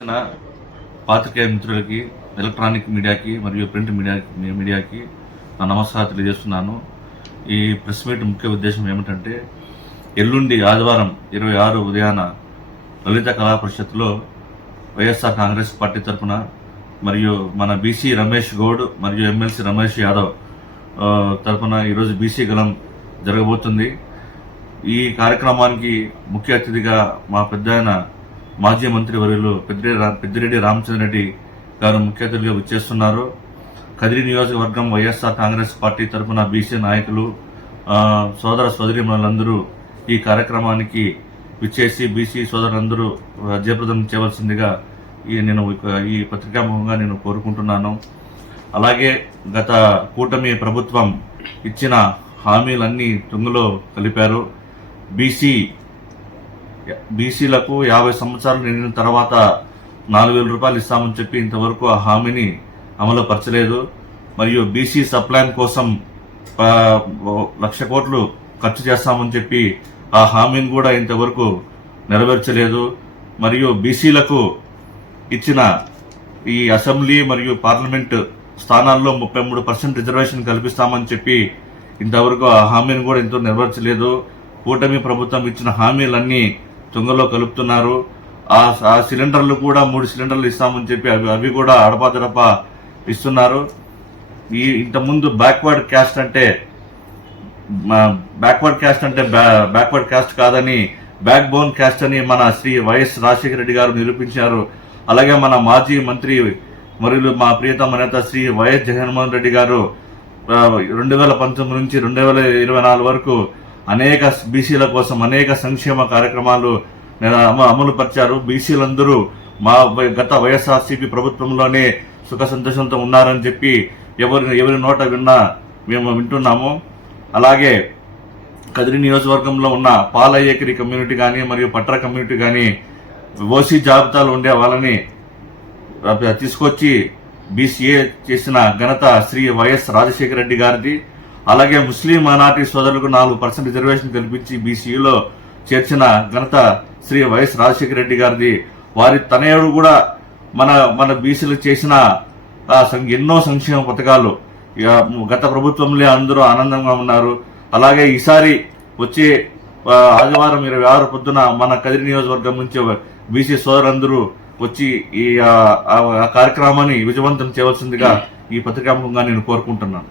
పాత్రికేయ మిత్రులకి, ఎలక్ట్రానిక్ మీడియాకి మరియు ప్రింట్ మీడియాకి నా నమస్కారం తెలియజేస్తున్నాను. ఈ ప్రెస్ మీట్ ముఖ్య ఉద్దేశం ఏమిటంటే, ఎల్లుండి ఆదివారం 26 ఉదయాన లలిత కళా పరిషత్లో వైఎస్ఆర్ కాంగ్రెస్ పార్టీ తరఫున మరియు మన బీసీ రమేష్ గౌడ్ మరియు ఎమ్మెల్సీ రమేష్ యాదవ్ తరఫున ఈరోజు బీసీ గలం జరగబోతుంది. ఈ కార్యక్రమానికి ముఖ్య అతిథిగా మా పెద్దాయన మాజీ మంత్రి వర్యులు పెద్దిరెడ్డి రామచంద్రరెడ్డి గారు ముఖ్య అతిథిగా విచ్చేస్తున్నారు. కదిరి నియోజకవర్గం వైఎస్ఆర్ కాంగ్రెస్ పార్టీ తరఫున బీసీ నాయకులు, సోదర సోదరీమణులందరూ ఈ కార్యక్రమానికి విచ్చేసి బీసీ సోదరులందరూ జయప్రదం చేయవలసిందిగా నేను ఈ పత్రికాముఖంగా నేను కోరుకుంటున్నాను. అలాగే గత కూటమి ప్రభుత్వం ఇచ్చిన హామీలన్నీ తుంగలో కలిపారు. బీసీలకు 50 సంవత్సరాలు నిండిన తర్వాత 4,000 రూపాయలు ఇస్తామని చెప్పి ఇంతవరకు ఆ హామీని అమలు పరచలేదు. మరియు బీసీ సప్లాన్ కోసం 1,00,000 కోట్లు ఖర్చు చేస్తామని చెప్పి ఆ హామీని కూడా ఇంతవరకు నెరవేర్చలేదు. మరియు బీసీలకు ఇచ్చిన ఈ అసెంబ్లీ మరియు పార్లమెంట్ స్థానాల్లో 33% రిజర్వేషన్ కల్పిస్తామని చెప్పి ఇంతవరకు ఆ హామీని కూడా ఇంత నెరవేర్చలేదు. కూటమి ప్రభుత్వం ఇచ్చిన హామీలన్నీ తుంగలో కలుపుతున్నారు. ఆ సిలిండర్లు కూడా 3 సిలిండర్లు ఇస్తామని చెప్పి అవి కూడా అడపాదడపా ఇస్తున్నారు. ఇంతకుముందు బ్యాక్వర్డ్ క్యాస్ట్ అంటే బ్యాక్వర్డ్ క్యాస్ట్ కాదని బ్యాక్ బోన్ క్యాస్ట్ అని మన శ్రీ వైఎస్ రాజశేఖర రెడ్డి గారు నిరూపించారు. అలాగే మన మాజీ మంత్రి మరియు మా ప్రియతమ నేత శ్రీ వైఎస్ జగన్మోహన్ రెడ్డి గారు 2019 నుంచి 2024 వరకు అనేక బీసీల కోసం అనేక సంక్షేమ కార్యక్రమాలు అమలు పరిచారు. బీసీలందరూ గత వైఎస్ఆర్సీపీ ప్రభుత్వంలోనే సుఖ సంతోషంతో ఉన్నారని చెప్పి ఎవరి నోట విన్నా మేము వింటున్నాము. అలాగే కదిరి నియోజకవర్గంలో ఉన్న పాలయ్యకిరి కమ్యూనిటీ కానీ మరియు పట్ర కమ్యూనిటీ కానీ ఓసీ జాబితాలో ఉండే వాళ్ళని తీసుకొచ్చి బీసీఏ చేసిన ఘనత శ్రీ వైఎస్ రాజశేఖర రెడ్డి గారిది. అలాగే ముస్లిం మైనార్టీ సోదరులకు 4% రిజర్వేషన్ కల్పించి బీసీలో చేర్చిన ఘనత శ్రీ వైఎస్ రాజశేఖర రెడ్డి గారిది. వారి తనయుడు కూడా మన బీసీలు చేసిన ఎన్నో సంక్షేమ పథకాలు గత ప్రభుత్వంలో అందరూ ఆనందంగా ఉన్నారు. అలాగే ఈసారి వచ్చే ఆదివారం 26 పొద్దున మన కదిరి నియోజకవర్గం నుంచి బీసీ సోదరులందరూ వచ్చి ఈ కార్యక్రమాన్ని విజయవంతం చేయవలసిందిగా ఈ పత్రికాముఖంగా నేను కోరుకుంటున్నాను.